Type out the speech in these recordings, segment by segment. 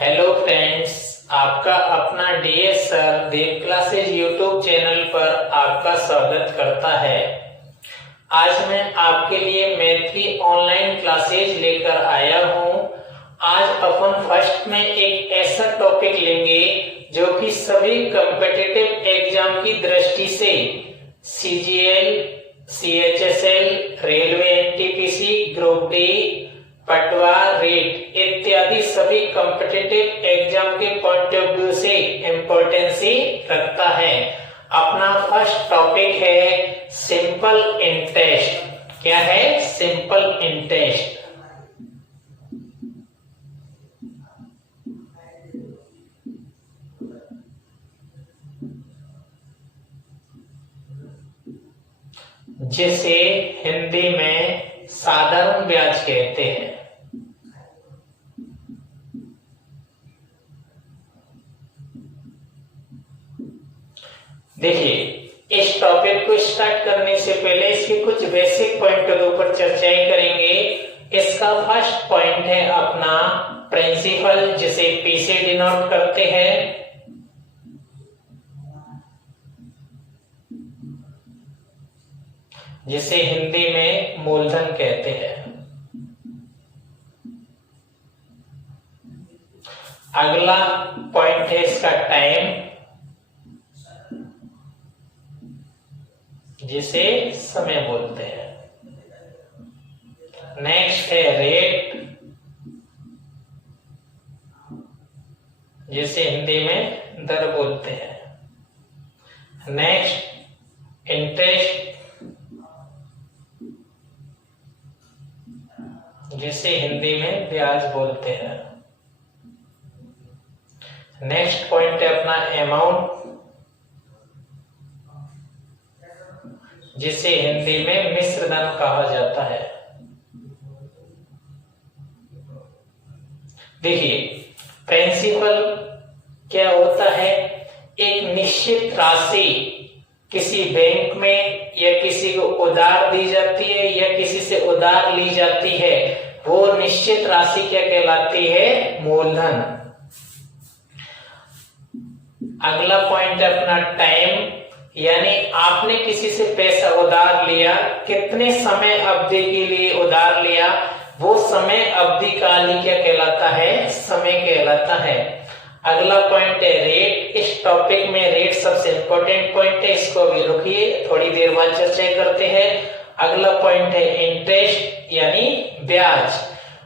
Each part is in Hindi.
हेलो फ्रेंड्स, आपका अपना डीएस सर देव क्लासेज यूट्यूब चैनल पर आपका स्वागत करता है। आज मैं आपके लिए मैथ की ऑनलाइन क्लासेज लेकर आया हूं। आज अपन फर्स्ट में एक ऐसा टॉपिक लेंगे जो कि सभी कॉम्पिटिटिव एग्जाम की दृष्टि से CGL, CHSL, railway NTPC, group D, Patwa, rate इत्यादि सभी कॉम्पिटिटिव एग्जाम के पॉइंट ऑफ व्यू से इम्पोर्टेंसी रखता है। अपना फर्स्ट टॉपिक है सिंपल इंटरेस्ट। क्या है? Simple interest. जिसे हिंदी में साधारण ब्याज कहते हैं। देखिए, इस टॉपिक को स्टार्ट करने से पहले इसके कुछ बेसिक पॉइंट के ऊपर चर्चाएं करेंगे। इसका फर्स्ट पॉइंट है अपना प्रिंसिपल, जिसे पी से डिनोट करते हैं। जिसे हिंदी में मूलधन कहते हैं। अगला पॉइंट है इसका टाइम, जिसे समय बोलते हैं। नेक्स्ट है रेट, जिसे हिंदी में दर बोलते हैं। नेक्स्ट इंटरेस्ट, जिसे हिंदी में ब्याज बोलते हैं। नेक्स्ट पॉइंट है अपना अमाउंट, जिसे हिंदी में मिश्र धन कहा जाता है। देखिए, प्रिंसिपल क्या होता है? एक निश्चित राशि किसी बैंक में या किसी को उधार दी जाती है या किसी से उधार ली जाती है, वो निश्चित राशि क्या कहलाती है? मूलधन। अगला पॉइंट है अपना टाइम, यानी आपने किसी से पैसा उधार लिया, कितने समय अवधि के लिए उधार लिया, वो समय अवधि काल क्या कहलाता है? समय कहलाता है। अगला पॉइंट है रेट। इस टॉपिक में रेट सबसे इंपॉर्टेंट पॉइंट है, इसको अभी रुकिए, थोड़ी देर बाद चर्चा करते हैं। अगला पॉइंट है इंटरेस्ट, यानी ब्याज।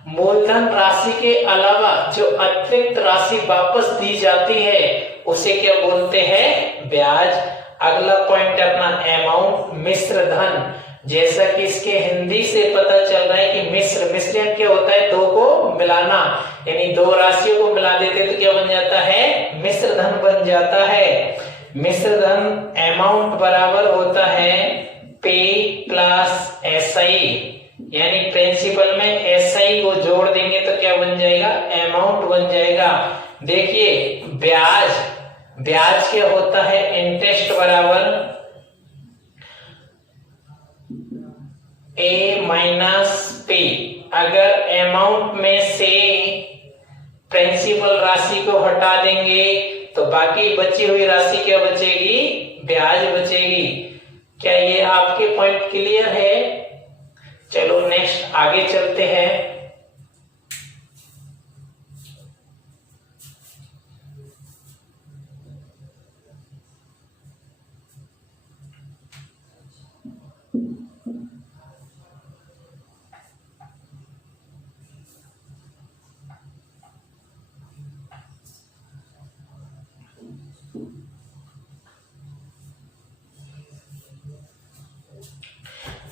मूलधन राशि के अलावा जो अतिरिक्त राशि वापस दी जाती है उसे क्या बोलते हैं? ब्याज। अगला पॉइंट है अपना अमाउंट, मिश्र धन। जैसा कि इसके हिंदी से पता चल रहा है कि मिश्रण क्या होता है? दो को मिलाना, यानी दो राशियों को मिला देते तो क्या बन जाता है? मिश्र धन बन जाता है। मिश्र धन अमाउंट बराबर होता है पे प्लस एसआई, यानी प्रिंसिपल में एसआई को जोड़ देंगे तो क्या बन जाएगा? अमाउंट बन जाएगा। देखिए, ब्याज क्या होता है? इंटरेस्ट बराबर ए माइनस पी। अगर अमाउंट में से प्रिंसिपल राशि को हटा देंगे तो बाकी बची हुई राशि क्या बचेगी? ब्याज बचेगी। क्या ये आपके पॉइंट क्लियर है? चलो नेक्स्ट आगे चलते हैं।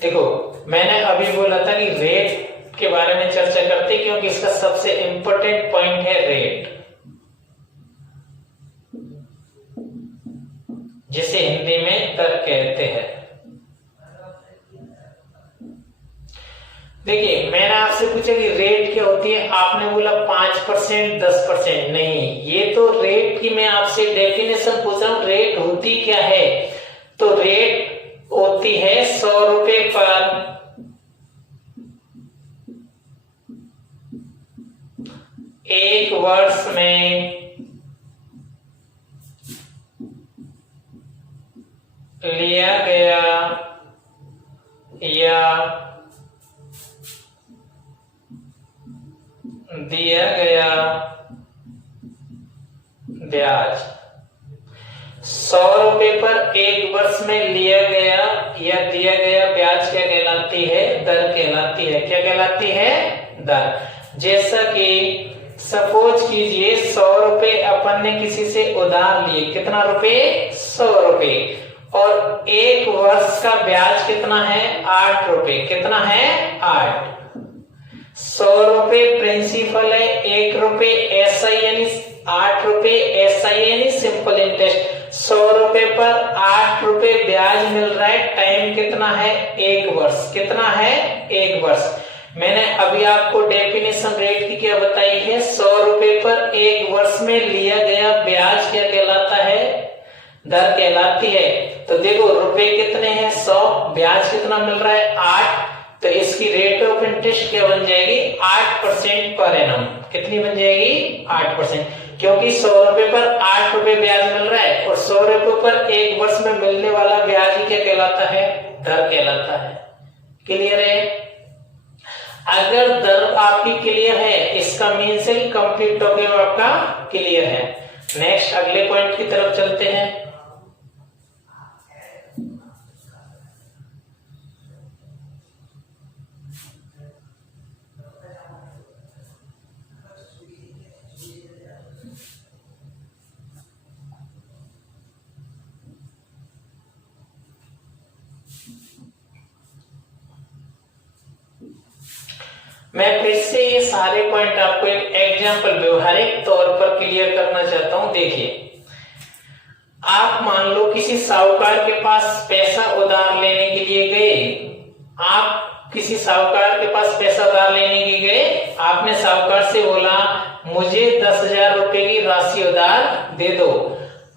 देखो, मैंने अभी बोला था कि रेट के बारे में चर्चा करते, क्योंकि इसका सबसे इंपॉर्टेंट पॉइंट है रेट, जिसे हिंदी में दर कहते हैं। देखिए, मैंने आपसे पूछा कि रेट क्या होती है, आपने बोला 5%, 10%। नहीं, ये तो रेट की मैं आपसे डेफिनेशन पूछ रहा हूं। रेट होती क्या है? तो रेट होती है 100 रुपए पर एक वर्ष में लिया गया या दिया गया ब्याज। 100 रुपए पर एक वर्ष में लिया गया या दिया गया ब्याज क्या कहलाती है? दर कहलाती है। क्या कहलाती है? दर। जैसा कि सपोज कीजिए 100 रुपए अपन ने किसी से उधार लिए। कितना रुपए? 100 रुपए। और एक वर्ष का ब्याज कितना है? 8 रुपए। कितना है? 8। 100 रुपए प्रिंसिपल है, 1 रुपए एसआई यानी 8 रुपए एसआई यानी सिंपल इंटरेस्ट। 100 रुपए पर 8 रुपए ब्याज मिल रहा है। टाइम कितना है? 1 वर्ष। कितना है? 1 वर्ष। मैंने अभी आपको डेफिनेशन रेट की क्या बताई है? 100 रुपए पर 1 वर्ष में लिया गया ब्याज क्या कहलाता है? दर कहलाती है। तो देखो रुपए कितने हैं? 100, ब्याज कितना मिल रहा है? 8। तो इसकी रेट ऑफ इंटरेस्ट क्या बन जाएगी? 8% पर एनम। कितनी बन जाएगी? 8%। क्योंकि 100 रुपए पर 8 रुपए ब्याज मिल रहा है और 100 रुपए पर 1 वर्ष में मिलने वाला ब्याज ही क्या कहलाता है? दर कहलाता है। क्लियर है? अगर दर आपकी क्लियर है, इसका मीन्स है कंप्लीट टॉपिक आपका क्लियर है। नेक्स्ट अगले पॉइंट की तरफ चलते हैं। मैं फिर से ये सारे पॉइंट आपको एक एग्जांपल व्यवहारिक तौर पर क्लियर करना चाहता हूं। देखिए, आप मान लो किसी साहूकार के पास पैसा उधार लेने के लिए गए। आप किसी साहूकार के पास पैसा उधार लेने के लिए गए। आपने साहूकार से बोला मुझे 10,000 रुपए की राशि उधार दे दो।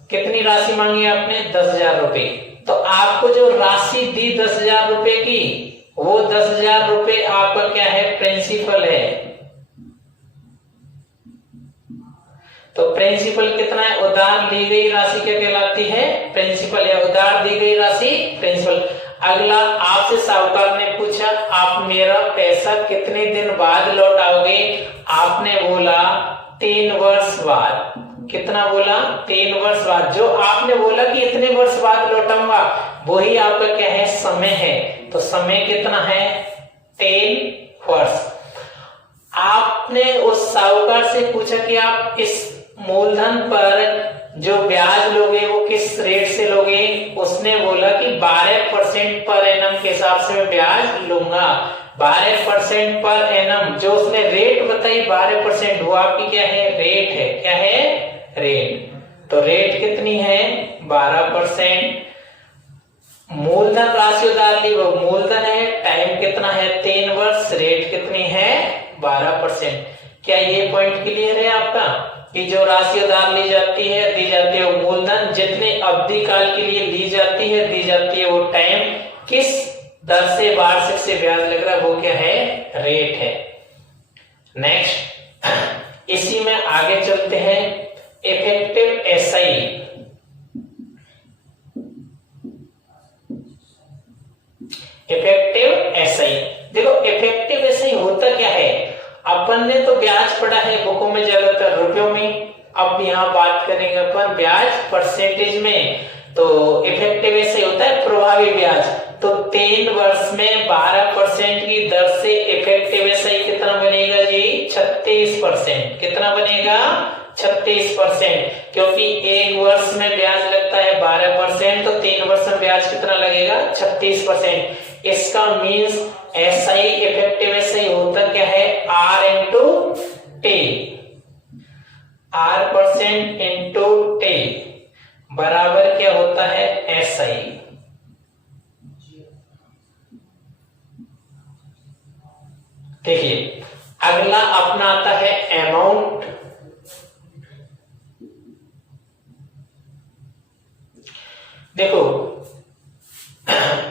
कितनी राशि मांगी आपने? 10,000 रुपए। तो आपको जो राशि दी 10,000 रुपए की, वो 10,000 रुपए आपका क्या है? प्रिंसिपल है। तो प्रिंसिपल कितना है? उधार ली गई राशि क्या कहलाती है? प्रिंसिपल। या उधार दी गई राशि प्रिंसिपल। अगला आपसे साहूकार ने पूछा आप मेरा पैसा कितने दिन बाद लौटाओगे? आपने बोला 3 वर्ष बाद। कितना बोला? 3 वर्ष बाद। जो आपने बोला कि इतने वर्ष बाद लौटाऊंगा, वही आपका क्या है? समय है। तो समय कितना है? 3 वर्ष। आपने उस साहूकार से पूछा कि आप इस मूलधन पर जो ब्याज लोगे वो किस रेट से लोगे? उसने बोला कि 12% पर एनम के हिसाब से मैं ब्याज लूंगा। 12% पर एनम जो उसने रेट बताई 12%, वो आपकी क्या है? रेट है। क्या है? रेट। तो रेट कितनी है? 12%। मूलधन राशि उधार ली, वो मूलधन है। टाइम कितना है? 3 वर्ष। रेट कितनी है? 12%। क्या ये पॉइंट क्लियर है आपका कि जो राशि उधार ली जाती है, दी जाती है, वो मूलधन जितने अवधि काल के लिए ली जाती है, दी जाती है, वो टाइम किस दर से वार्षिक से ब्याज लग रहा है, वो क्या है? रेट है। नेक्स्ट इसी में आगे चलते हैं। Effective SI. Effective SI. देखो इफेक्टिव एसआई होता क्या है? अपन ने तो ब्याज पढ़ा है बुकों में ज्यादातर रुपयों में। अब यहाँ बात करेंगे अपन ब्याज परसेंटेज में। तो इफेक्टिव एसआई होता है प्रभावी ब्याज। तो 3 वर्ष में 12% की दर से इफेक्टिव एसआई कितना बनेगा जी? 36%। कितना बनेगा? 36%। क्योंकि 1 वर्ष में ब्याज लगता है 12%, तो 3 वर्ष में ब्याज कितना लगेगा? 36%। इसका मीन्स एसआई इफेक्टिव एसआई होता क्या है? R into T. R% into T बराबर क्या होता है? एसआई। देखिए अगला अपना आता है अमाउंट। देखो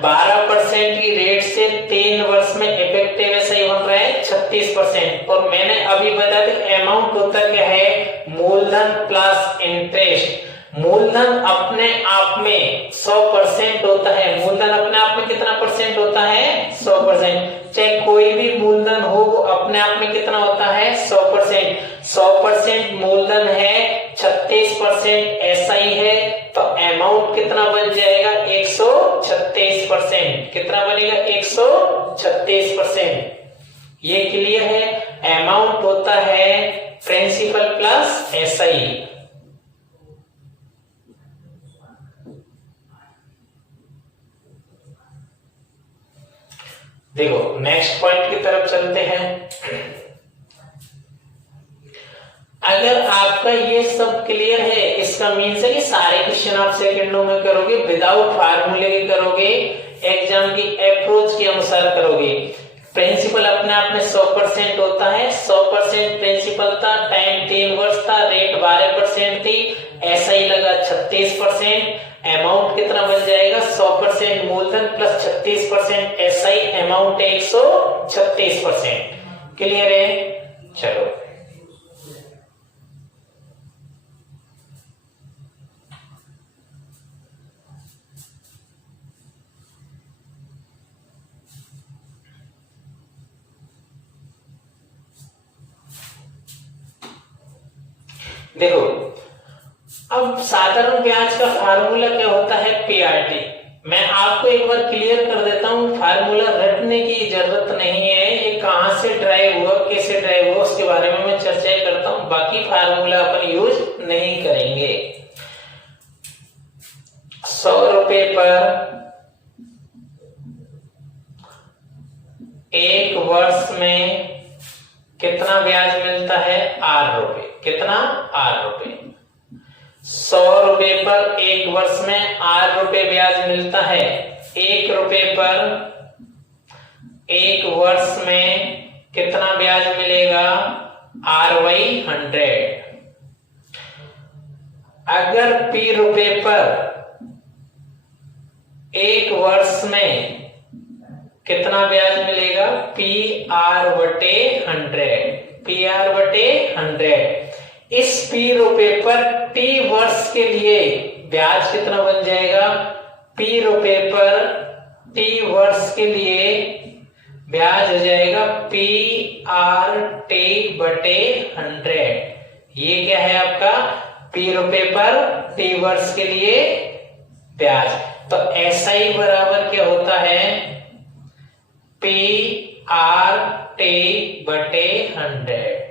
12% की रेट से 3 वर्ष में इफेक्टिव एसआई बन रहा है 36%। और मैंने अभी बताया था अमाउंट होता क्या है, मूलधन प्लस इंटरेस्ट। मूलधन अपने आप में 100% होता है। मूलधन अपने आप में कितना परसेंट होता है, 100%। चाहे कोई भी मूलधन हो वो अपने आप में कितना होता है, 100%। 100% मूलधन है, 36% एसआई है, तो अमाउंट कितना बन जाएगा, 136%। कितना बनेगा, 136%। ये क्लियर है। अमाउंट होता है प्रिंसिपल प्लस एसआई। देखो नेक्स्ट पॉइंट की तरफ चलते हैं। अगर आपका ये सब क्लियर है, इसका मीन्स है कि सारे क्वेश्चन आप सेकंडों में करोगे, विदाउट फार्मूले के करोगे, एग्जाम की अप्रोच के अनुसार करोगे। प्रिंसिपल अपने आप में 100% होता है, 100% प्रिंसिपल था, टाइम 3 वर्ष था, रेट 12% थी, एसआई लगा 36%। अमाउंट कितना बन जाएगा, 100% मूलधन प्लस 36% एसआई, अमाउंट है 136%। क्लियर है। चलो देखो, अब साधारण ब्याज का फार्मूला क्या होता है, पीआरटी। मैं आपको एक बार क्लियर कर देता हूं, फार्मूला रटने की जरूरत नहीं है। ये कहां से ड्राइव हुआ, कैसे ड्राइव हुआ, उसके बारे में मैं चर्चा करता हूं। बाकी फार्मूला अपन यूज नहीं करेंगे। 100 रुपए पर एक वर्ष में कितना ब्याज मिलता है, 8 रुपए। कितना, 8 रुपए। 100 रुपए पर एक वर्ष में 8 रुपए ब्याज मिलता है। 1 रुपए पर एक वर्ष में कितना ब्याज मिलेगा, RY100। अगर P रुपए पर एक वर्ष में कितना ब्याज मिलेगा, PR/100। PR/100। इस P रुपए पर T वर्ष के लिए ब्याज कितना बन जाएगा, P रुपए पर T वर्ष के लिए ब्याज हो जाएगा PR/T/100। ये क्या है आपका, P रुपए पर T वर्ष के लिए ब्याज। तो SI बराबर क्या होता है, PR/T/100।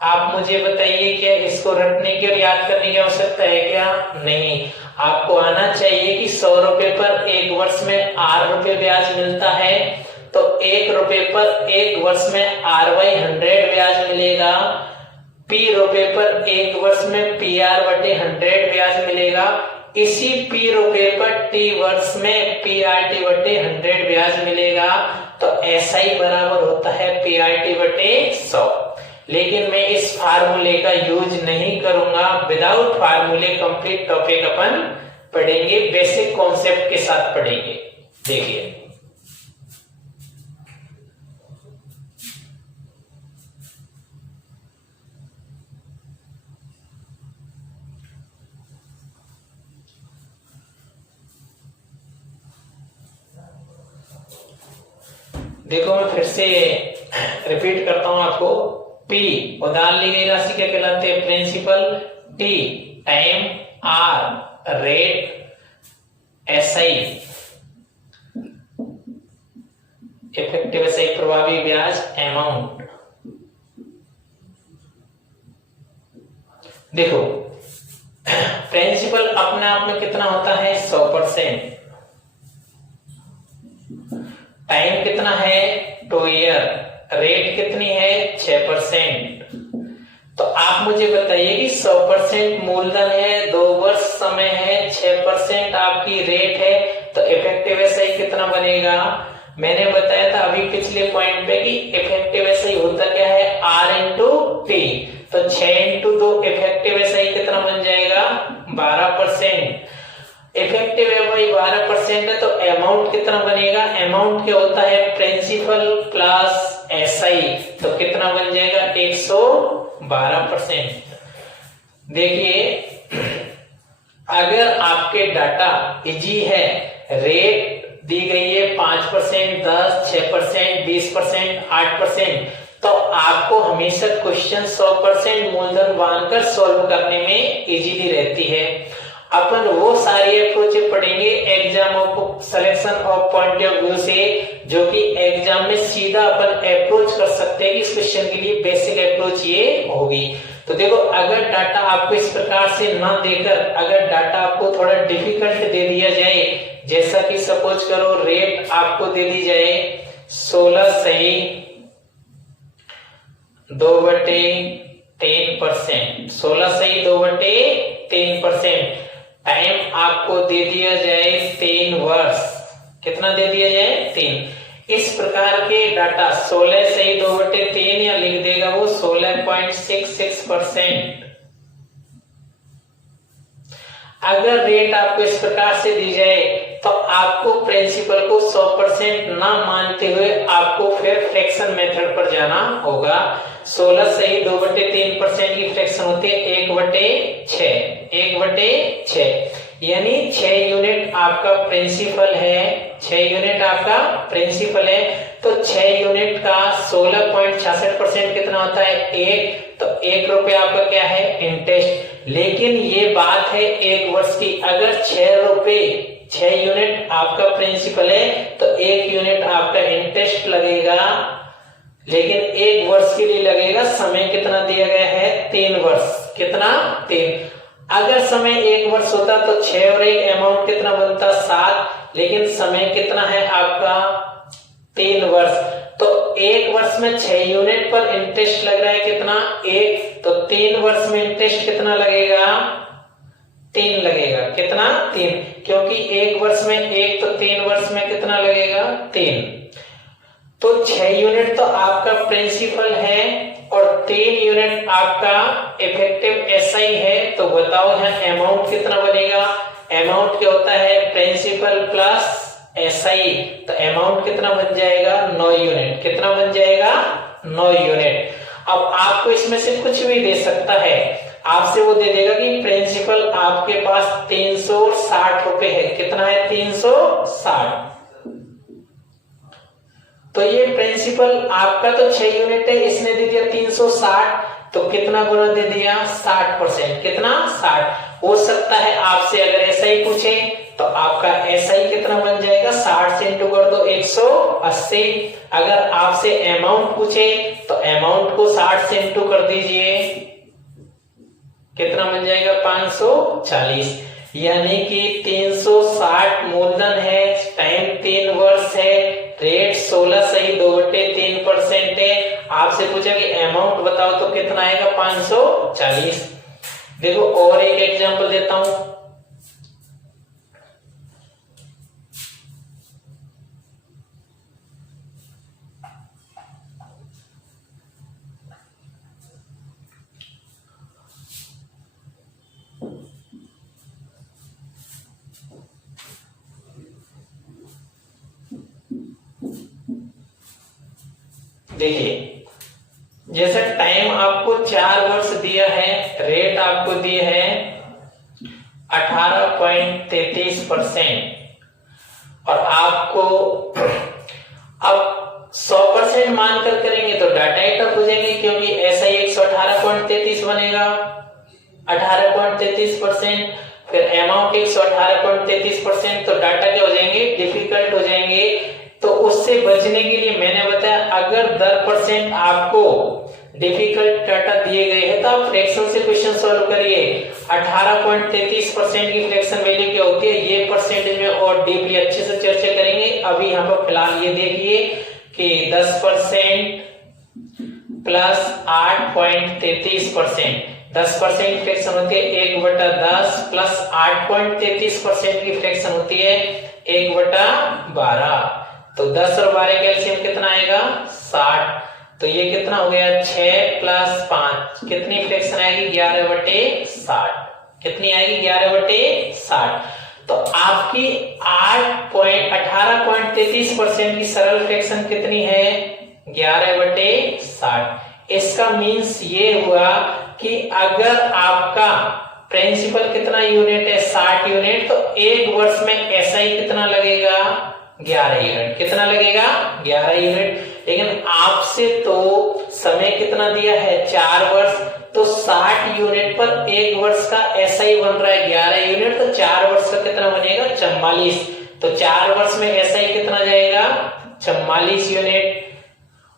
आप मुझे बताइए, क्या इसको रटने की और याद करने की आवश्यकता है क्या, नहीं। आपको आना चाहिए कि 100 रुपए पर एक वर्ष में 8 रुपए ब्याज मिलता है, तो 1 रुपए पर एक वर्ष में RY100 ब्याज मिलेगा। P रुपए पर एक वर्ष में PR/100 ब्याज मिलेगा। इसी P रुपए पर T वर्ष में PR/T/100 ब्याज मिलेगा। तो SI बराबर होता है PR/T/100। लेकिन मैं इस फार्मूले का यूज नहीं करूंगा। विदाउट फार्मूले कंप्लीट टॉपिक अपन पढ़ेंगे, बेसिक कॉन्सेप्ट के साथ पढ़ेंगे। देखिए देखो, मैं फिर से रिपीट करता हूं आपको। P उधार ली गई राशि क्या कहलाते हैं, principal. T time, R rate, SI effective SI प्रभावी ब्याज, अमाउंट। देखो प्रिंसिपल अपने आप में कितना होता है, 100%। टाइम कितना है, 2 ईयर। रेट कितनी है, 6%। तो आप मुझे बताइए कि 100% मूलधन है, 2 वर्ष समय है, 6% आपकी रेट है, तो इफेक्टिव एसआई कितना बनेगा। मैंने बताया था अभी पिछले पॉइंट पे कि इफेक्टिव एसआई होता क्या है, R इंटू टी। तो 6 इंटू 2 इफेक्टिव एसआई कितना बन जाएगा, 12%। इफेक्टिव एसआई 12% है, तो अमाउंट कितना बनेगा। अमाउंट क्या होता है, प्रिंसिपल प्लस एस SI, तो कितना बन जाएगा 112%। देखिए अगर आपके डाटा इजी है, रेट दी गई है 5%, 10, 6%, 20%, 8%, तो आपको हमेशा क्वेश्चन 100% मूलधन बांधकर सॉल्व करने में इजीली रहती है। अपन वो सारी अप्रोच पढ़ेंगे exam of selection of point of view से, जो कि एग्जाम में सीधा अपन अप्रोच कर सकते हैं कि इस क्वेश्चन के लिए बेसिक अप्रोच ये होगी। तो देखो अगर डाटा आपको इस प्रकार से ना देकर अगर डाटा आपको थोड़ा डिफिकल्ट दे दिया जाए, जैसा कि सपोज करो रेट आपको दे दी जाए 16 सही 2/10%, 16 सही 2/10%, टाइम आपको दे दिया जाए 3 वर्ष, कितना दे दिया जाए 3। इस प्रकार के डाटा 16 सही 2/3 या लिख देगा वो 16.66%। अगर रेट आपको इस प्रकार से दी जाए तो आपको प्रिंसिपल को 100% ना मानते हुए आपको फिर फ्रैक्शन मेथड पर जाना होगा। 16 सही 2/3% की फ्रैक्शन होती है 1/6, 1/6 यानी 6 यूनिट आपका प्रिंसिपल है, 6 यूनिट आपका प्रिंसिपल है, तो 6 यूनिट का 16.66% कितना होता है 1, तो 1 रुपए आपका क्या है इंटरेस्ट। लेकिन ये बात है 1 वर्ष की, अगर 6 यूनिट आपका प्रिंसिपल है तो 1 यूनिट आपका इंटरेस्ट लगेगा, लेकिन 1 वर्ष के लिए लगेगा। समय कितना दिया गया है 3 वर्ष, कितना 3। अगर समय 1 वर्ष होता तो 6 और 1 अमाउंट कितना बनता 7, लेकिन समय कितना है आपका 3 वर्ष, तो 1 वर्ष में 6 यूनिट पर इंटरेस्ट लग रहा है कितना 1, तो 3 वर्ष में इंटरेस्ट कितना लगेगा 3 लगेगा, कितना 3, क्योंकि 1 वर्ष में 1 तो 3 वर्ष में कितना लगेगा 3। तो 6 यूनिट तो आपका प्रिंसिपल है और 3 यूनिट आपका इफेक्टिव SI है, तो बताओ यहाँ अमाउंट कितना बनेगा। अमाउंट क्या होता है प्रिंसिपल प्लस SI, तो अमाउंट कितना बन जाएगा 9 यूनिट, कितना बन जाएगा 9 यूनिट। अब आपको इसमें से कुछ भी दे सकता है, आपसे वो दे देगा कि प्रिंसिपल आपके पास 360 रुपए है, कितना है 360, तो ये प्रिंसिपल आपका तो 6 यूनिट है, इसने दे दिया 360, तो कितना गुना दे दिया 60%, कितना 60। हो सकता है आपसे अगर SI पूछे तो आपका SI कितना बन जाएगा 60 से इंटू कर दो 180। अगर आपसे अमाउंट पूछे तो अमाउंट को 60 से इंटू कर दीजिए, कितना बन जाएगा 540, यानी कि 360 मूलधन है, टाइम 3 वर्ष है, रेट 16 सही 2/3% है। आपसे पूछा कि अमाउंट बताओ तो कितना आएगा 540। देखो और एक एग्जांपल देता हूं। देखिए जैसे टाइम आपको 4 वर्ष दिया है, रेट आपको दिए है 18.33% और आपको अब 100% मानकर करेंगे तो डाटा ही टफ हो जाएंगे, क्योंकि ऐसा ही 118.33 बनेगा 18.33%, फिर अमाउंट 118.33%, तो डाटा क्या हो जाएंगे डिफिकल्ट हो जाएंगे। तो उससे बचने के लिए मैंने बताया अगर 10% आपको डिफिकल्ट डाटा दिए गए हैं तो आप फ्रैक्शन से क्वेश्चन सॉल्व करिए। 18.33% की फ्रैक्शन वैल्यू क्या होती है ये परसेंटेज में और डीपली अच्छे से चर्चा करेंगे। अभी यहाँ पर फिलहाल ये देखिए कि 10% प्लस 8.33%, 10% फ्रैक्शन होती है 1/10 प्लस 8.33% की फ्रैक्शन होती है 1/12, तो 10 और 12 का एलसीएम कितना आएगा 60, तो ये कितना हो गया 6 प्लस 5, कितनी फ्रैक्शन आएगी 11/60, कितनी आएगी 11/60। तो आपकी 18.33% की सरल फ्रैक्शन कितनी है 11/60। इसका मीन्स ये हुआ कि अगर आपका प्रिंसिपल कितना यूनिट है 60 यूनिट, तो एक वर्ष में एसआई कितना लगेगा 11 यूनिट। कितना लगेगा 11 यूनिट। लेकिन आपसे तो समय कितना दिया है 4 वर्ष, तो 60 यूनिट पर एक वर्ष का एसआई बन रहा है 11 यूनिट, तो 4 वर्ष का कितना बनेगा 44। तो 4 वर्ष में एसआई कितना जाएगा 44 यूनिट।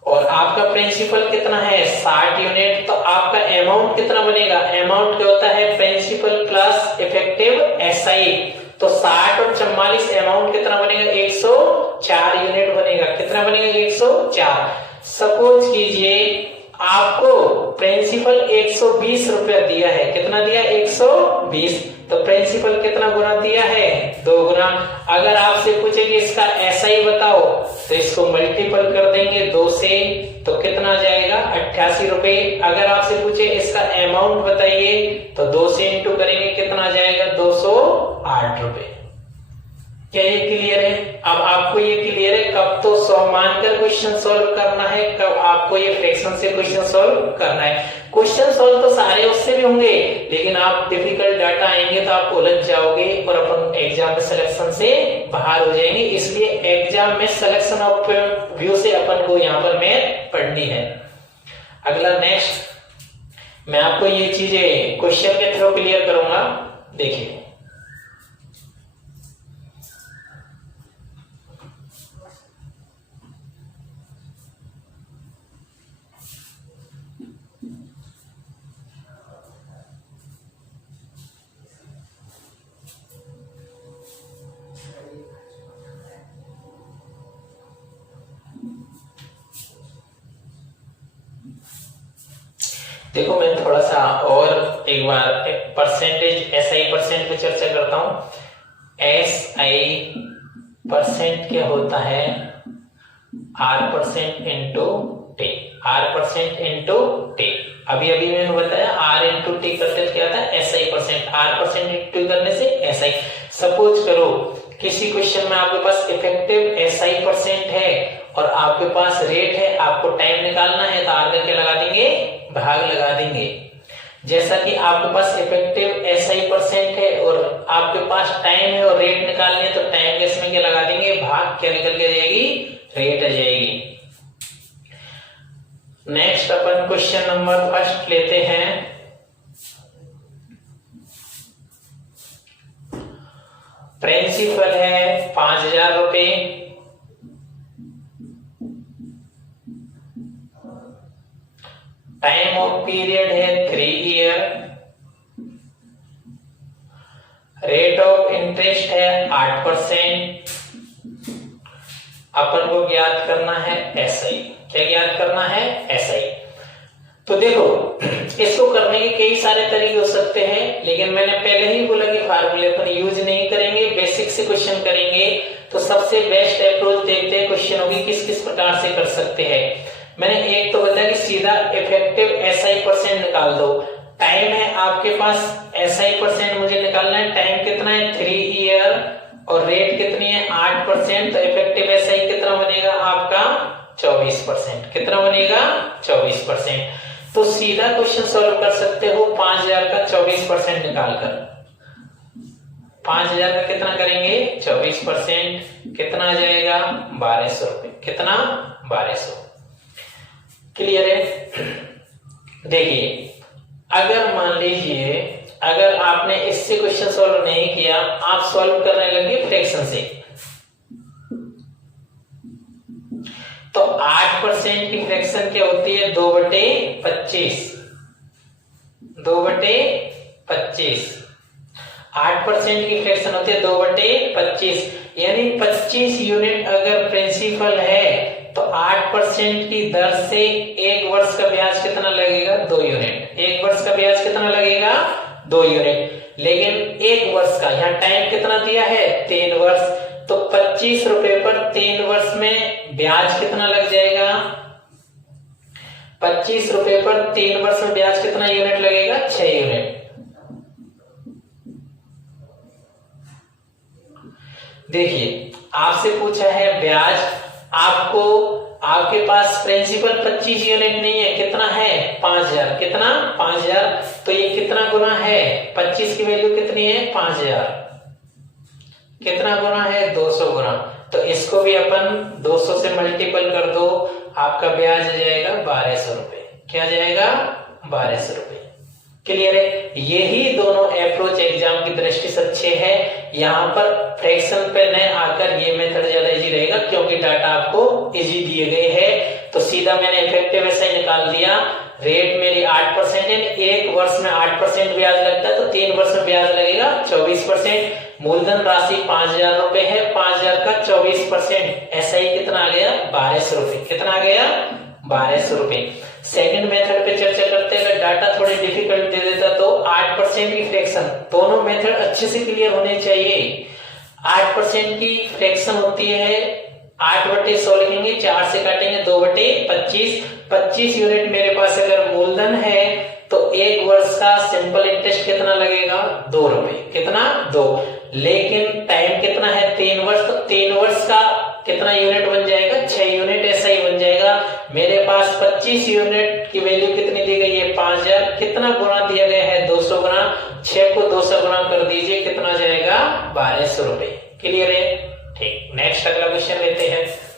और आपका प्रिंसिपल कितना है 60 यूनिट, तो आपका अमाउंट कितना बनेगा, अमाउंट क्या होता है प्रिंसिपल प्लस इफेक्टिव एसआई। तो 60 और 44 अमाउंट कितना बनेगा 104 यूनिट बनेगा। कितना बनेगा 104। सपोज कीजिए आपको प्रिंसिपल 120 रुपया दिया है। कितना दिया 120। तो प्रिंसिपल कितना गुना दिया है 2 गुना। अगर आपसे पूछे कि इसका एसआई बताओ, तो इसको मल्टीपल कर देंगे 2 से, तो कितना जाएगा 88 रुपए। अगर आपसे पूछे इसका अमाउंट बताइए, तो 2 से इंटू करेंगे, कितना जाएगा 208 रुपए। क्या ये क्लियर है? अब आपको ये क्लियर है कब तो 100 मानकर क्वेश्चन सॉल्व करना है, कब आपको ये फ्रैक्शन से क्वेश्चन सॉल्व करना है। क्वेश्चन सॉल्व तो सारे उससे भी होंगे, लेकिन आप डिफिकल्ट डाटा आएंगे तो आप उलझ जाओगे और अपन एग्जाम में सिलेक्शन से बाहर हो जाएंगे। इसलिए एग्जाम में सिलेक्शन ऑफ व्यू से अपन को यहाँ पर मैथ पढ़नी है। अगला नेक्स्ट मैं आपको ये चीजें क्वेश्चन के थ्रू क्लियर करूंगा। देखिए देखो, मैं थोड़ा सा और एक बार परसेंटेज एसआई परसेंट पे चर्चा करता हूं। एसआई परसेंट क्या होता है are percent into T. Are percent into T. अभी मैंने बताया आर इंटू टी करते क्या था SI percent. Are percent into करने से एसआई। सपोज करो किसी क्वेश्चन में आपके पास इफेक्टिव एसआई परसेंट है और आपके पास रेट है, आपको टाइम निकालना है, तो आर का क्या लगा देंगे भाग लगा देंगे। जैसा कि आपके पास इफेक्टिव एसआई परसेंट है और आपके पास टाइम है और रेट निकालनी है, तो टाइम के इसमें क्या लगा देंगे भाग, क्या निकल के जाएगी रेट आ जाएगी। नेक्स्ट अपन क्वेश्चन नंबर फर्स्ट लेते हैं। प्रिंसिपल है 5000 रुपए, टाइम ऑफ पीरियड है 3 ईयर, रेट ऑफ इंटरेस्ट है 8%। अपन को ज्ञात करना है एसआई। क्या ज्ञात करना है एसआई। तो देखो इसको करने के कई सारे तरीके हो सकते हैं, लेकिन मैंने पहले ही बोला कि फार्मूले अपन यूज नहीं करेंगे, बेसिक से क्वेश्चन करेंगे। तो सबसे बेस्ट अप्रोच देखते हैं क्वेश्चनों की किस किस प्रकार से कर सकते हैं। मैंने एक तो बताया कि सीधा इफेक्टिव एसआई परसेंट निकाल दो। टाइम है आपके पास एसआई परसेंट मुझे निकालना है, टाइम कितना है 3 ईयर और रेट कितनी है 8%। तो इफेक्टिव एसआई कितना बनेगा आपका 24%। कितना बनेगा 24%। तो सीधा क्वेश्चन सॉल्व कर सकते हो 5000 का 24% निकालकर। 5000 का कितना करेंगे 24%, कितना आ जाएगा 1200 रुपए। कितना 1200। क्लियर है। देखिए अगर मान लीजिए अगर आपने इससे क्वेश्चन सॉल्व नहीं किया, आप सॉल्व करने लगे फ्रैक्शन से, तो 8% की फ्रैक्शन क्या होती है 2/25। 2/25 8% की फ्रैक्शन होती है 2/25, यानी 25 यूनिट अगर प्रिंसिपल है तो 8% की दर से एक वर्ष का ब्याज कितना लगेगा 2 यूनिट। एक वर्ष का ब्याज कितना लगेगा 2 यूनिट। लेकिन एक वर्ष का यहाँ टाइम कितना दिया है 3 वर्ष, तो 25 रुपए पर 3 वर्ष में ब्याज कितना लग जाएगा 25 रुपए पर 3 वर्ष में ब्याज कितना यूनिट लगेगा 6 यूनिट। देखिए आपसे पूछा है ब्याज, आपको आपके पास प्रिंसिपल 25 यूनिट नहीं है, कितना है 5000, कितना 5000, तो ये कितना गुना है 25 की वैल्यू कितनी है 5000, कितना गुना है 200 गुना, तो इसको भी अपन 200 से मल्टीपल कर दो, आपका ब्याज आ जाएगा 1200 रुपए, क्या जाएगा 1200 रुपए। क्लियर है, यही दोनों अप्रोच एग्जाम की दृष्टि से अच्छे हैं। यहाँ पर फ्रैक्शन पे न आकर ये मेथड ज्यादा इजी रहेगा क्योंकि डाटा आपको इजी दिए गए हैं। तो सीधा मैंने इफेक्टिव ऐसा ही निकाल दिया, रेट मेरी 8% है, एक वर्ष में 8% ब्याज लगता है तो 3 वर्ष में ब्याज लगेगा 24%। मूलधन राशि 5000 रुपए है, 5000 का 24%, ऐसा ही कितना आ गया 1200 रुपए, कितना आ गया 1200 रुपए। सेकंड मेथड पे चर्चा करते हैं, अगर डाटा थोड़े डिफिकल्ट दे देता तो 8% की फ्रैक्शन, दोनों मेथड अच्छे से क्लियर होने चाहिए। 8% की फ्रैक्शन होती है 8/100 लिखेंगे, 4 से काटेंगे 2/25, 25 यूनिट मेरे पास अगर मूलधन है तो एक वर्ष का सिंपल इंटरेस्ट कितना लगेगा 2 रुपए, कितना 2, लेकिन टाइम कितना है 3 वर्ष, तो 3 वर्ष का कितना यूनिट बन जाएगा 6 यूनिट, ऐसा ही बन जाएगा। मेरे पास 25 यूनिट की वैल्यू कितनी दी गई है 5000, कितना गुना दिया गया है 200 गुना, 6 को 200 गुना कर दीजिए, कितना जाएगा 1200 रुपए। क्लियर है, ठीक। नेक्स्ट अगला क्वेश्चन लेते हैं।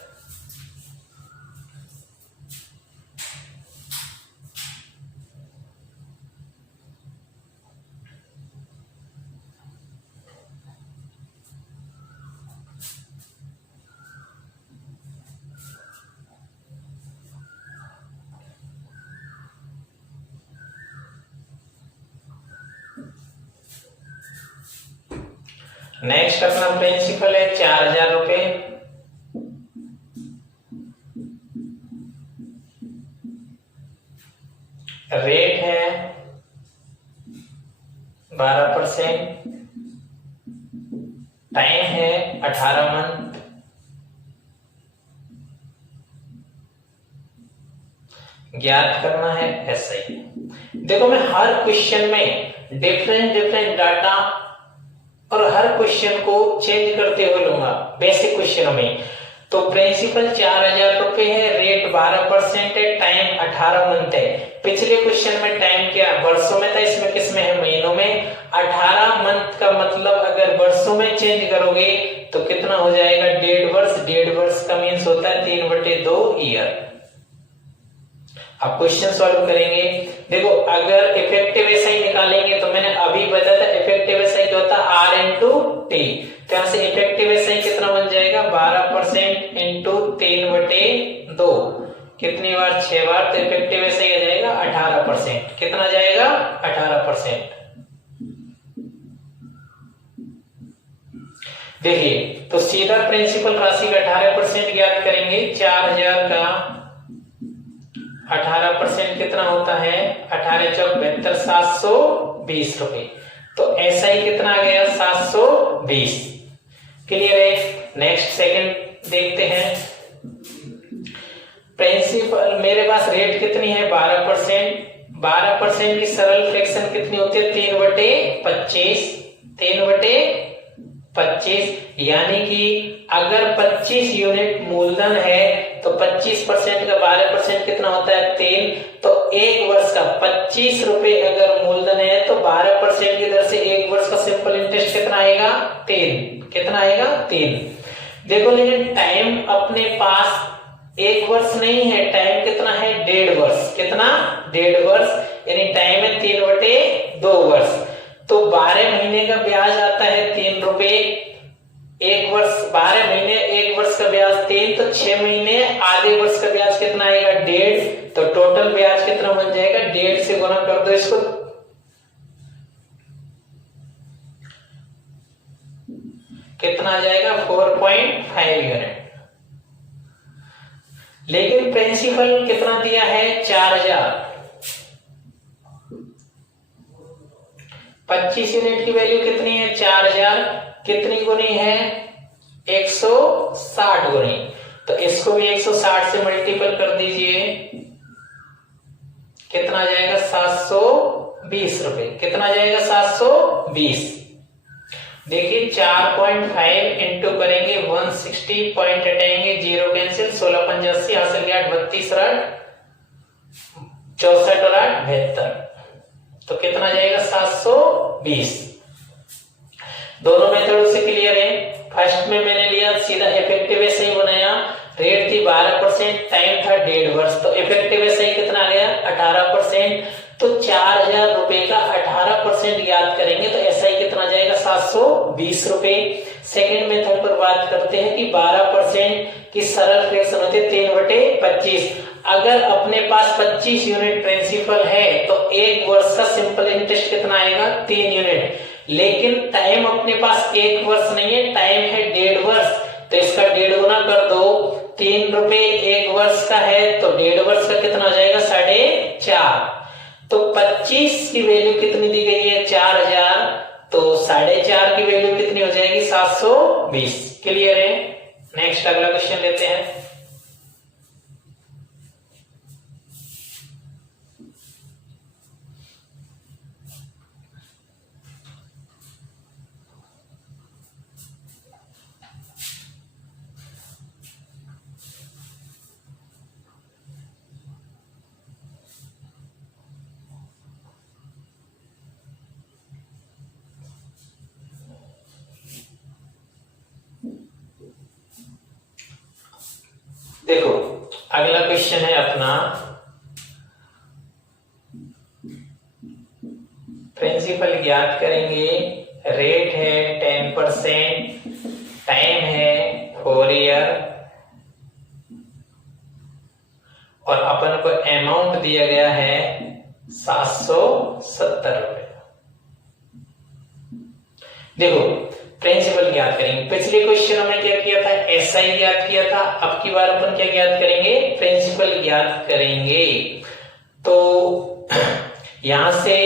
नेक्स्ट अपना प्रिंसिपल है 4000 रुपए, रेट है 12%, टाइम है 18 मंथ, ज्ञात करना है एसआई। देखो मैं हर क्वेश्चन में डिफरेंट डाटा और हर क्वेश्चन को चेंज करते हुए लूंगा बेसिक क्वेश्चनों में। तो प्रिंसिपल 4000 रुपए है, रेट 12% है, टाइम 18 मंथ है। पिछले क्वेश्चन में टाइम क्या वर्षों में था, इसमें किस में है महीनों में। 18 मंथ का मतलब अगर वर्षों में चेंज करोगे तो कितना हो जाएगा 1.5 वर्ष, 1.5 वर्ष का मीन्स होता है 3/2 ईयर। अब क्वेश्चन सॉल्व करेंगे। देखो अगर इफेक्टिव एसआई निकालेंगे तो मैंने अभी बताया था इफेक्टिव एसआई क्या होता है R इंटू टी, तो यहां से इफेक्टिव एसआई कितना बन जाएगा 12% इंटू 3/2, कितनी बार 6 बार, तो इफेक्टिव एसआई आ जाएगा 18%, कितना जाएगा 18%। देखिए तो सीधा प्रिंसिपल राशि का 18% ज्ञात करेंगे। 4000 का 18% कितना होता है 18 चौक 72, 720 रुपए, तो ऐसा ही कितना आ गया 720। क्लियर है। नेक्स्ट सेकंड देखते हैं। प्रिंसिपल मेरे पास रेट कितनी है 12%, 12% की सरल फ्रैक्शन कितनी होती है 3/25, 3/25, यानी कि अगर 25 यूनिट मूलधन है तो 25% का 12% कितना होता है 3, तो एक वर्ष का 25 रुपए अगर मूलधन है तो 12% की दर से एक वर्ष का सिंपल इंटरेस्ट कितना आएगा 3, कितना आएगा 3। देखो लेकिन टाइम अपने पास एक वर्ष नहीं है, टाइम कितना है 1.5 वर्ष, कितना 1.5 वर्ष, यानी टाइम है 3/2 वर्ष, तो 12 महीने का ब्याज आता है 3 रुपए, एक वर्ष 12 महीने एक वर्ष का ब्याज 3, तो 6 महीने आधे वर्ष का ब्याज कितना आएगा 1.5, तो टोटल ब्याज कितना बन जाएगा 1.5 से गुना कर दो इसको, कितना आ जाएगा 4.5 यूनिट। लेकिन प्रिंसिपल कितना दिया है 4000, 25 यूनिट की वैल्यू कितनी है 4000, कितनी गुनी है 160 गुनी, तो इसको भी 160 से मल्टीपल कर दीजिए, कितना आ जाएगा 720 रुपए, कितना आ जाएगा 720। देखिए 4.5 इंटू करेंगे 160, पॉइंट हटाएंगे, 0 कैंसिल, 16 पंजे 80, हासिल किया 32 64 और 8 72, तो कितना जाएगा 720। दोनों मेथड से क्लियर है। फर्स्ट में मैंने लिया सीधा इफेक्टिव ऐसे ही बनाया, रेट थी 12%, टाइम था 1.5 वर्ष, तो इफेक्टिव ऐसे ही कितना आ गया 18%, तो 4000 रुपए का 18% याद करेंगे तो ऐसा ही कितना जाएगा 720 रुपए। सेकेंड मेथड पर बात करते हैं कि 12% की सरल फ्रैक्शन होती है 3/25। अगर अपने पास 25 यूनिट प्रिंसिपल है तो 1 वर्ष का सिंपल इंटरेस्ट कितना आएगा 3 यूनिट, लेकिन टाइम अपने पास 1 वर्ष नहीं है, टाइम है 1.5 वर्ष, तो इसका 1.5 गुना कर दो, 3 रुपए 1 वर्ष का है तो 1.5 वर्ष का कितना हो जाएगा 4.5। तो 25 की वैल्यू कितनी दी गई है 4000, तो 4.5 की वैल्यू कितनी हो जाएगी 720। क्लियर है। नेक्स्ट अगला क्वेश्चन लेते हैं। देखो अगला क्वेश्चन है अपना, प्रिंसिपल ज्ञात करेंगे, रेट है 10%, टाइम है 4 ईयर और अपन को अमाउंट दिया गया है 770 रुपए। देखो प्रिंसिपल ज्ञात करेंगे, पिछले क्वेश्चन हमने क्या किया था एसआई ज्ञात किया था, अब की बार अपन क्या ज्ञात करेंगे प्रिंसिपल ज्ञात करेंगे। तो यहां से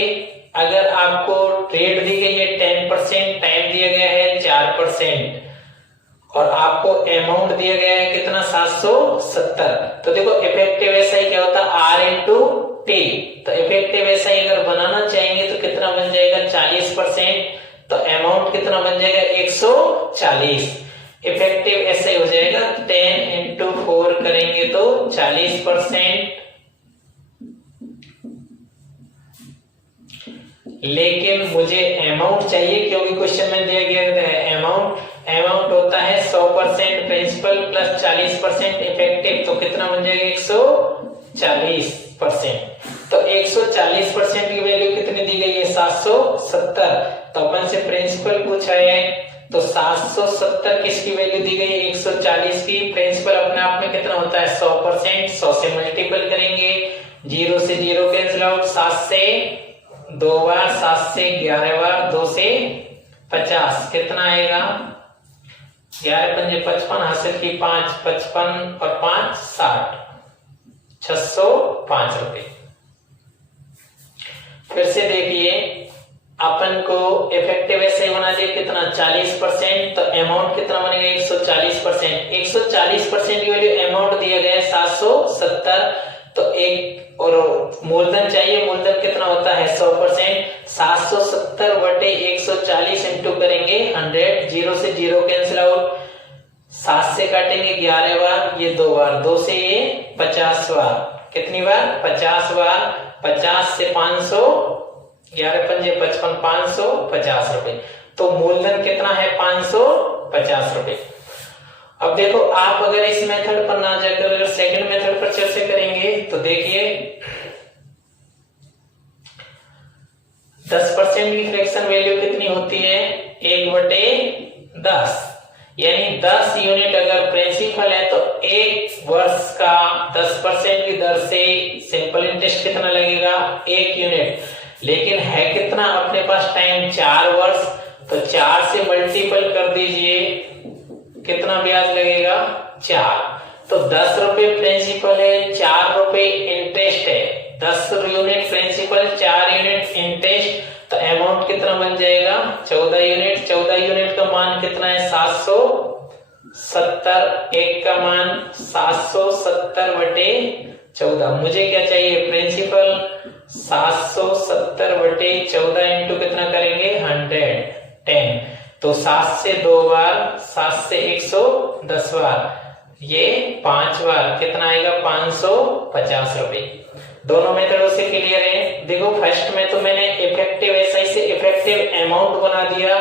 अगर आपको रेट दी गई है 10%, टाइम दिया गया है 4% और आपको अमाउंट दिया गया है कितना 770, तो देखो इफेक्टिव एसआई क्या होता है आर इंटू टी, तो इफेक्टिव एसआई अगर बनाना चाहेंगे तो कितना बन जाएगा 40%, तो अमाउंट कितना बन जाएगा 140। इफेक्टिव ऐसे हो जाएगा 10 इंटू 4 करेंगे तो 40%, लेकिन मुझे अमाउंट चाहिए क्योंकि क्वेश्चन में दिया गया है अमाउंट होता है 100% प्रिंसिपल प्लस 40% इफेक्टिव, तो कितना बन जाएगा 140%। तो 140% की वैल्यू कितनी दी गई है 770, तो अपन से प्रिंसिपल पूछा है तो 770 किसकी वैल्यू दी गई है 140 की, प्रिंसिपल अपने आप में कितना होता है 100%, 100 से मल्टीपल करेंगे, 0 से 0 कैंसिल आउट, 7 से 2 बार, 7 से 11 बार, 2 से 50 कितना आएगा 11 पंजे 55, हासिल की 5 55 और 5 60, 605 रुपए। फिर से देखिए अपन को इफेक्टिव ऐसे बना दिया कितना 40%, तो अमाउंट कितना बनेगा 140%, 140% की वैल्यू अमाउंट दिया गया है 770, तो एक और मूलधन चाहिए, मूलधन कितना होता है 100%, 770 बटे 140 इंटू करेंगे 100, 0 से 0 कैंसिल आउट, 7 से काटेंगे 11 बार, ये 2 बार, 2 से ये 50 बार, कितनी बार 50 बार, 50 से 500, 11 पंजे 55, 550 रुपए, तो मूलधन कितना है 550 रुपए। अब देखो आप अगर इस मेथड पर ना जाकर अगर सेकंड मेथड पर चर्चा करेंगे तो देखिए 10% की फ्रैक्शन वैल्यू कितनी होती है 1/10, यानी 10 यूनिट अगर प्रिंसिपल है तो 1 वर्ष का 10% की दर से सिंपल इंटरेस्ट कितना लगेगा 1 यूनिट, लेकिन है कितना अपने पास टाइम 4 वर्ष, तो 4 से मल्टीपल कर दीजिए, कितना ब्याज लगेगा 4, तो 10 रुपए प्रिंसिपल है, 4 रुपए इंटरेस्ट है, 10 यूनिट प्रिंसिपल 4 यूनिट इंटरेस्ट, तो अमाउंट कितना बन जाएगा 14 यूनिट, 14 यूनिट का मान कितना है 770, एक का मान 770 बटे 14, मुझे क्या चाहिए प्रिंसिपल 770 बटे 14 इंटू कितना करेंगे 110, तो 7 से 2 बार, 7 से 110 बार, ये 5 बार, कितना आएगा 550 रुपए। दोनों मेथडों से क्लियर है। देखो फर्स्ट में तो मैंने इफेक्टिव एसआई से इफेक्टिव अमाउंट बना दिया।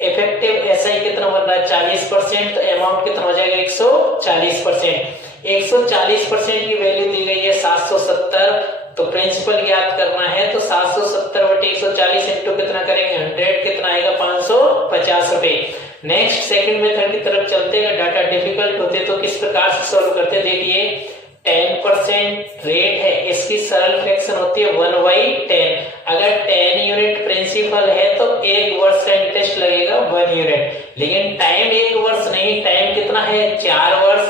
इफेक्टिव एसआई कितना बन रहा है 40%, तो अमाउंट कितना हो जाएगा 140%। 140% की वैल्यू दी गई है 770, तो प्रिंसिपल याद करना है तो 770 बटे 140 इंटू कितना करेंगे 100, कितना आएगा 550 रुपए। नेक्स्ट सेकंड मेथड की तरफ चलते हैं। डाटा डिफिकल्ट होते तो किस प्रकार से सॉल्व करते, देखिए 10% रेट है, इसकी सरल फ्रैक्शन होती है 1/10। अगर 10 यूनिट प्रिंसिपल है तो 1 वर्ष का इंटरेस्ट लगेगा 1 यूनिट, लेकिन टाइम 1 वर्ष नहीं, टाइम कितना है 4 वर्ष,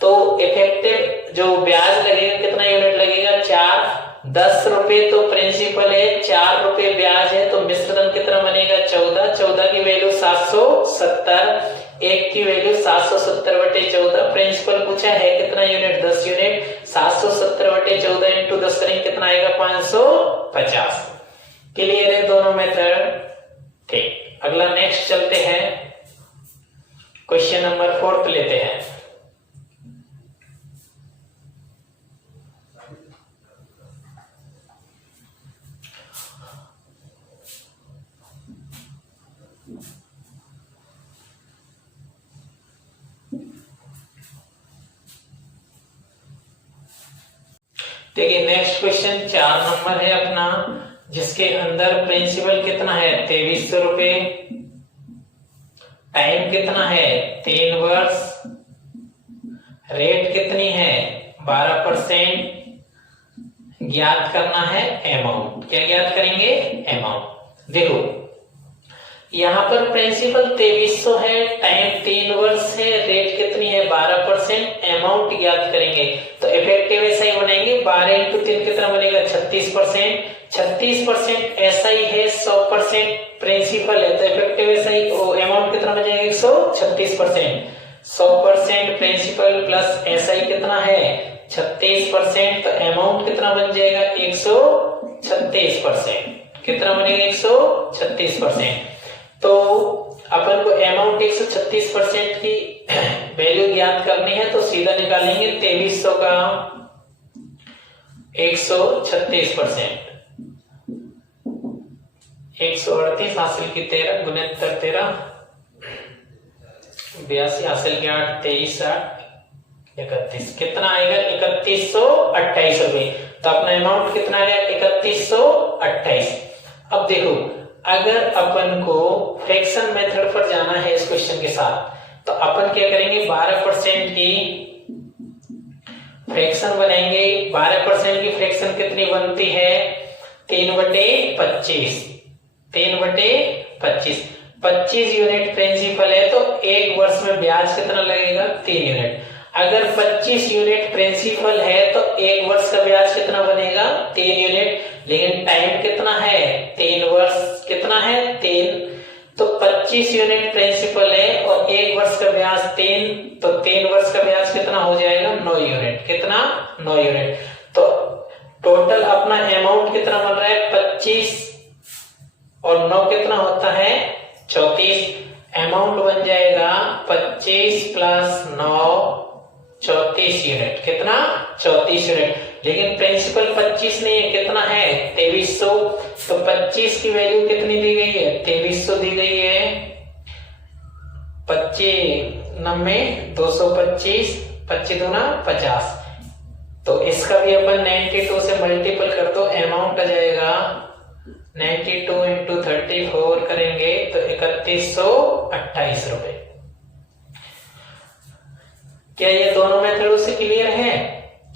तो इफेक्टिव जो ब्याज लगेगा कितना यूनिट लगेगा 4। 10 रुपए तो प्रिंसिपल है, 4 रुपए ब्याज है, तो मिश्रण कितना बनेगा 14। 14 की वैल्यू 770, 1 की वैल्यू 770 बटे 14। प्रिंसिपल पूछा है कितना यूनिट 10 यूनिट, 770 बटे 14 इंटू 10 करेंगे कितना आएगा 550। क्लियर है दोनों मेथड। ठीक, अगला नेक्स्ट चलते हैं, क्वेश्चन नंबर 4 लेते हैं। देखिए नेक्स्ट क्वेश्चन 4 नंबर है अपना, जिसके अंदर प्रिंसिपल कितना है 2300 रुपए, टाइम कितना है 3 वर्ष, रेट कितनी है 12%, ज्ञात करना है अमाउंट। क्या ज्ञात करेंगे अमाउंट। देखो यहाँ पर प्रिंसिपल 2300 है, टाइम 3 वर्ष है, रेट कितनी है 12%, अमाउंट ज्ञात करेंगे। तो इफेक्टिव एसआई बनाएंगे 12 इंटू 3 कितना बनेगा 36%। 36% एसआई है, 100% प्रिंसिपल है, तो इफेक्टिव एसआई अमाउंट कितना बन जाएगा 136%। 100% प्रिंसिपल प्लस एसआई कितना है 36%, तो अमाउंट कितना बन जाएगा 136%। कितना बनेगा 136%। तो अपन को अमाउंट 136% की वैल्यू ज्ञात करनी है, तो सीधा निकालेंगे 2300 का 136%, 138 हासिल की 13 गुणित 13, 82 हासिल की 8, 23 8 31, कितना आएगा 3128 रुपए। तो अपना अमाउंट कितना आ गया 3128। अब देखो अगर अपन को फ्रैक्शन मेथड पर जाना है इस क्वेश्चन के साथ, तो अपन क्या करेंगे 12% की फ्रैक्शन बनाएंगे। 12% की फ्रैक्शन कितनी बनती है 3/25, 3/25। 25 यूनिट प्रिंसिपल है, तो 1 वर्ष में ब्याज कितना लगेगा 3 यूनिट। अगर 25 यूनिट प्रिंसिपल है तो 1 वर्ष का ब्याज कितना बनेगा 3 यूनिट, लेकिन टाइम कितना है 3 वर्ष, कितना है 3, तो 25 यूनिट प्रिंसिपल है और 1 वर्ष का ब्याज 3, तो 3 वर्ष का ब्याज कितना हो जाएगा 9 यूनिट। कितना 9 यूनिट। तो टोटल अपना अमाउंट कितना बन रहा है 25 और 9 कितना होता है 34। अमाउंट बन जाएगा 25 प्लस 9 34 यूनिट। कितना 34 यूनिट, लेकिन प्रिंसिपल 25 नहीं है, कितना है 2300। तो 25 की वैल्यू कितनी दी गई है 2300 दी गई है। 25 90 225, 25 दूना 50, तो इसका भी अपन 92 से मल्टीपल कर दो, अमाउंट आ जाएगा 92 इंटू 34 करेंगे तो 3128 रुपए। क्या ये दोनों मेथडों से क्लियर है?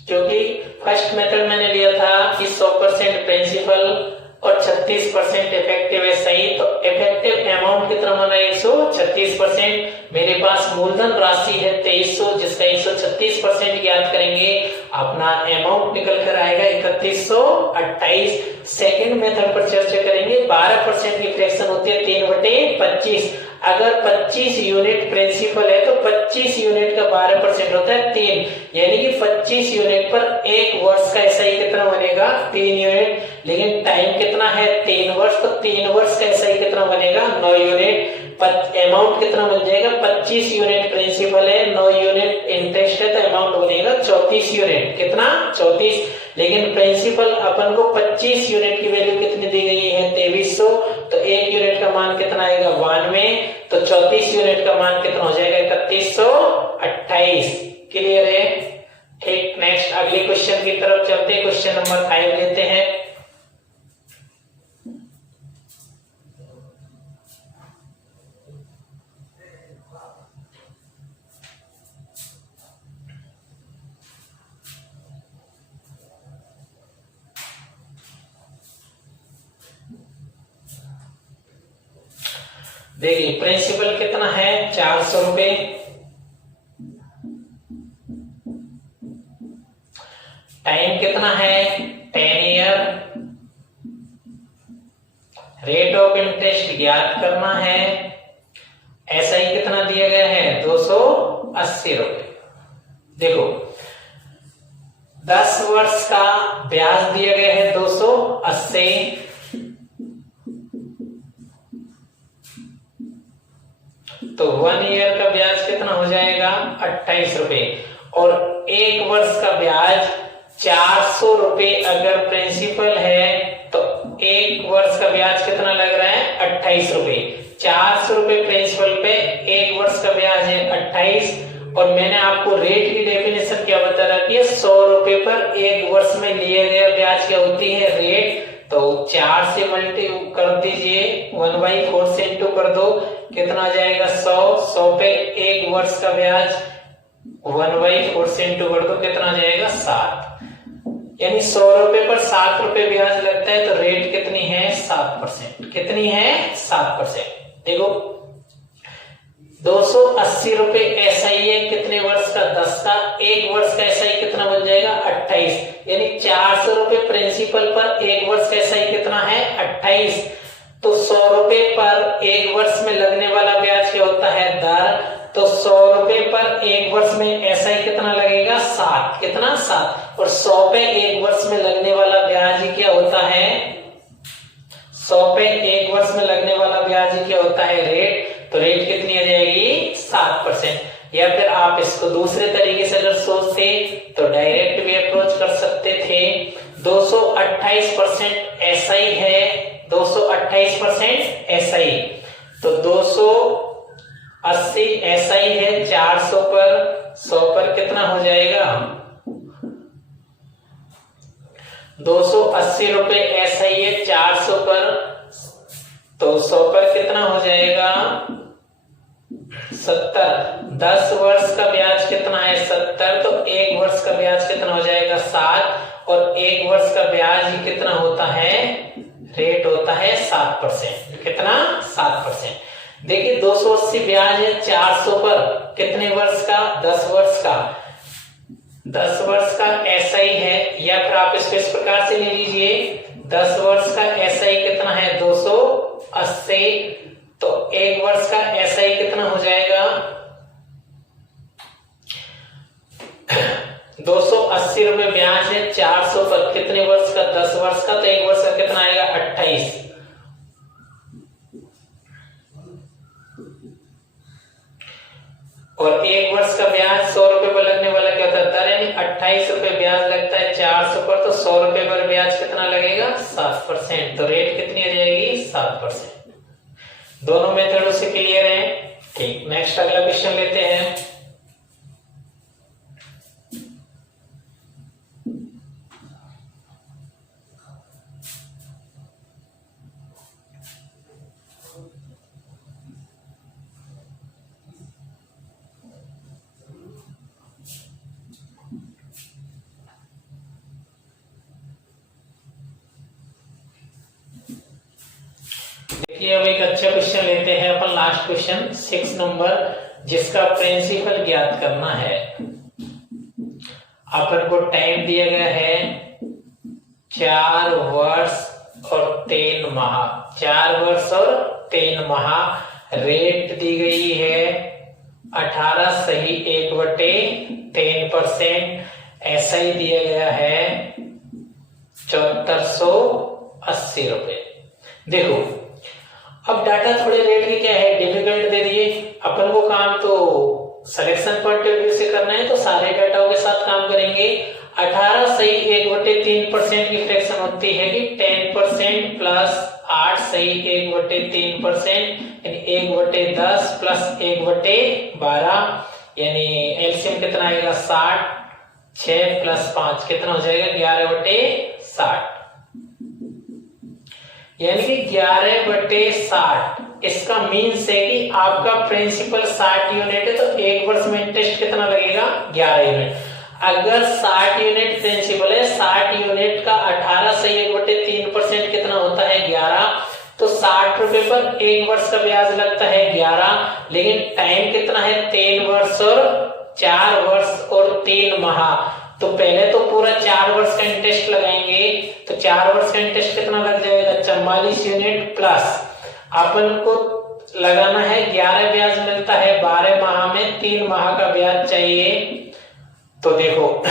क्योंकि फर्स्ट मेथड मैंने लिया था कि 100% प्रिंसिपल और 36% इफेक्टिव है, सही। तो इफेक्टिव अमाउंट कितना बना 136%। मेरे पास मूलधन राशि है 2300, जिसका 136% ज्ञात करेंगे, अपना अमाउंट निकल कर आएगा 3128। सेकंड मेथड पर चर्चा करेंगे। 12% की फ्रैक्शन होती है 3/25। अगर 25 यूनिट प्रिंसिपल है तो 25 यूनिट का 12% होता है 3, यानी कि 25 यूनिट पर 1 वर्ष का एसआई कितना बनेगा बनेगा 3 यूनिट, लेकिन टाइम कितना है 3 वर्ष, तो 3 वर्ष का SI कितना बनेगा 9 यूनिट। अमाउंट कितना बन जाएगा 25 यूनिट प्रिंसिपल है, 9 यूनिट इंटरेस्ट है, तो अमाउंट बनेगा 34 यूनिट। कितना 34, लेकिन प्रिंसिपल अपन को 25 यूनिट की वैल्यू कितनी दी गई है 2300, तो 1 यूनिट का मान कितना आएगा 92, तो 34 यूनिट का मान कितना हो जाएगा 3128। क्लियर है? ठीक, नेक्स्ट अगले क्वेश्चन की तरफ चलते हैं। क्वेश्चन नंबर 5 लेते हैं। देखिए प्रिंसिपल कितना है 400 रुपए, टाइम कितना है 10 ईयर, रेट ऑफ इंटरेस्ट ज्ञात करना है, SI कितना दिया गया है 280 रुपए। देखो 10 वर्ष का ब्याज दिया गया है 280, तो 1 ईयर का ब्याज कितना हो जाएगा 28 रुपए, और 1 वर्ष का ब्याज 400 रुपए अगर प्रिंसिपल है, तो 1 वर्ष का ब्याज कितना लग रहा है 28 रुपए। 400 रुपए प्रिंसिपल पे 1 वर्ष का ब्याज है 28, और मैंने आपको रेट की डेफिनेशन क्या बता रखी है 100 रुपए पर 1 वर्ष में लिए गए ब्याज क्या होती है रेट, तो 4 से मल्टी कर दीजिए, 1/4 से इंटू कर दो, कितना आ जाएगा 100 पे 1 वर्ष का ब्याज 1/4 से इंटू कर दो, कितना आ जाएगा 7, यानी 100 रुपए पर 7 रुपए ब्याज लगता है, तो रेट कितनी है 7%। कितनी है 7%। देखो 280 रुपए SI है कितने वर्ष का 10 का, 1 वर्ष का SI कितना बन जाएगा 28, यानी 400 रुपए प्रिंसिपल पर 1 वर्ष का SI कितना है 28, तो 100 रुपए पर 1 वर्ष में लगने वाला ब्याज क्या होता है दर, तो 100 रुपए पर 1 वर्ष में SI कितना लगेगा 7, कितना 7, और 100 पे 1 वर्ष में लगने वाला ब्याज क्या होता है 100 पे 1 वर्ष में लगने वाला ब्याज क्या होता है रेट, तो रेट कितनी आ जाएगी 7%। या फिर आप इसको दूसरे तरीके से अगर सोचते तो डायरेक्ट भी अप्रोच कर सकते थे, 228% SI है, 228% SI, तो 280 SI है 400 पर, 100 पर कितना हो जाएगा 280 रुपए SI है 400 पर, तो 100 पर कितना हो जाएगा 70, 10 वर्ष का ब्याज कितना है 70, तो 1 वर्ष का ब्याज कितना हो जाएगा 7, और 1 वर्ष का ब्याज कितना होता है रेट होता है 7%। कितना 7%। देखिए 280 ब्याज है 400 पर कितने वर्ष का 10 वर्ष का, 10 वर्ष का SI है, या फिर आप इसको इस प्रकार से ले लीजिए 10 वर्ष का SI कितना है 280, तो 1 वर्ष का SI कितना हो जाएगा 280 रुपए ब्याज है 400 पर कितने वर्ष का 10 वर्ष का, तो 1 वर्ष का कितना आएगा 28, और 1 वर्ष का ब्याज 100 रुपए पर लगने वाला क्या होता है यानी 28 रुपए ब्याज लगता है 400 पर, तो 100 रुपए पर ब्याज कितना लगेगा 7%, तो रेट कितनी आ जाएगी 7%। दोनों मेथडों से क्लियर है? ठीक, नेक्स्ट अगला क्वेश्चन लेते हैं। देखिए अब एक अच्छा क्वेश्चन लेते हैं अपन, लास्ट क्वेश्चन 6 नंबर, जिसका प्रिंसिपल ज्ञात करना है। अपन को टाइम दिया गया है 4 वर्ष और 3 माह, 4 वर्ष और 3 माह, रेट दी गई है 18 सही 1/3%, SI दिया गया है 7480 रुपए। देखो अब डाटा थोड़े रेट के क्या है, डिफिकल्ट दे दिए, अपन को काम तो सिलेक्शन पॉइंट ऑफ व्यू से करना है, तो सारे डाटाओं के साथ काम करेंगे। 18 सही 1/3% की फ्रैक्शन होती है कि 10% प्लस 8 सही 1/3% यानी 1/10 प्लस 1/12 यानी एलसीएम कितना आएगा 60, 6 प्लस 5 कितना हो जाएगा 11/60 यानी कि 11/60। इसका मीन्स है कि आपका प्रिंसिपल 60 यूनिट है तो एक वर्ष में इंटरेस्ट कितना लगेगा 11 यूनिट। अगर 60 यूनिट प्रिंसिपल है, 60 यूनिट का 18 से 1/3% कितना होता है 11, तो 60 रुपए पर एक वर्ष का ब्याज लगता है 11, लेकिन टाइम कितना है 3 वर्ष और 4 वर्ष और 3 माह। तो पहले तो पूरा 4 वर्ष का इंटरेस्ट लगाएंगे, तो 4 वर्ष का इंटरेस्ट कितना लग जाएगा 44 यूनिट प्लस अपन को लगाना है 11 ब्याज मिलता है 12 माह में, 3 माह का ब्याज चाहिए। तो देखो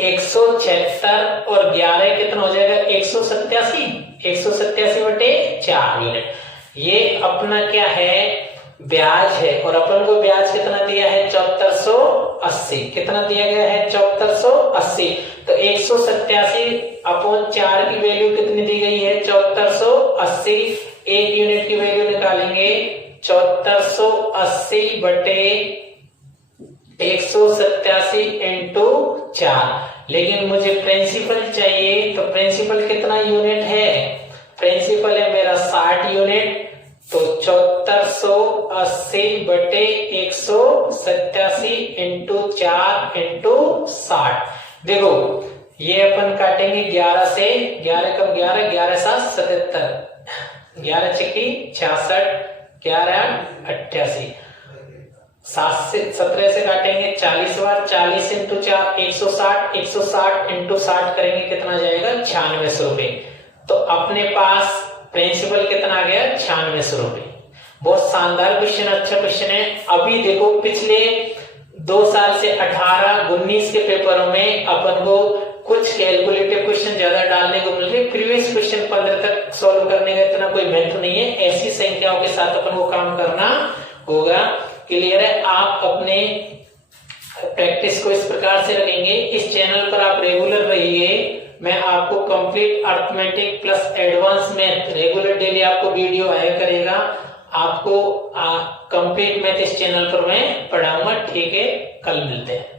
176 और 11 कितना हो जाएगा 187/4 यूनिट। ये अपना क्या है ब्याज है, और अपन को ब्याज कितना दिया है 7480, कितना दिया गया है 7480। तो 187/4 की वैल्यू कितनी दी गई है 7480। एक यूनिट की वैल्यू निकालेंगे 7480/187 × 4, लेकिन मुझे प्रिंसिपल चाहिए, तो प्रिंसिपल कितना यूनिट है, प्रिंसिपल है मेरा 60 यूनिट, तो 7480/187 × 4 × 60। देखो ये अपन काटेंगे 11 से, 11 कम 11, 11 7 77, 11 छक्की 66, 11 88, 7 से 17 से काटेंगे 40 बार, 40 × 4 160, 160 × 60 करेंगे कितना जाएगा 9600 रुपए। तो अपने पास प्रिंसिपल कितना आ गया 9600 रुपए। बहुत शानदार क्वेश्चन, अच्छा क्वेश्चन है। अभी देखो पिछले 2 साल से 18-19 के पेपरों में अपन को कुछ कैलकुलेटिव क्वेश्चन ज्यादा डालने को मिल रहे, प्रीवियस क्वेश्चन 15 तक सॉल्व करने का इतना कोई महत्व नहीं है। ऐसी संख्याओं के साथ अपन को काम करना होगा। क्लियर है? आप अपने प्रैक्टिस को इस प्रकार से रखेंगे। इस चैनल पर आप रेगुलर रहिए, मैं आपको complete arithmetic plus advance math regular daily आपको वीडियो आया करेगा। आपको कंप्लीट मैथ इस चैनल पर मैं पढ़ाऊंगा। ठीक है, कल मिलते हैं।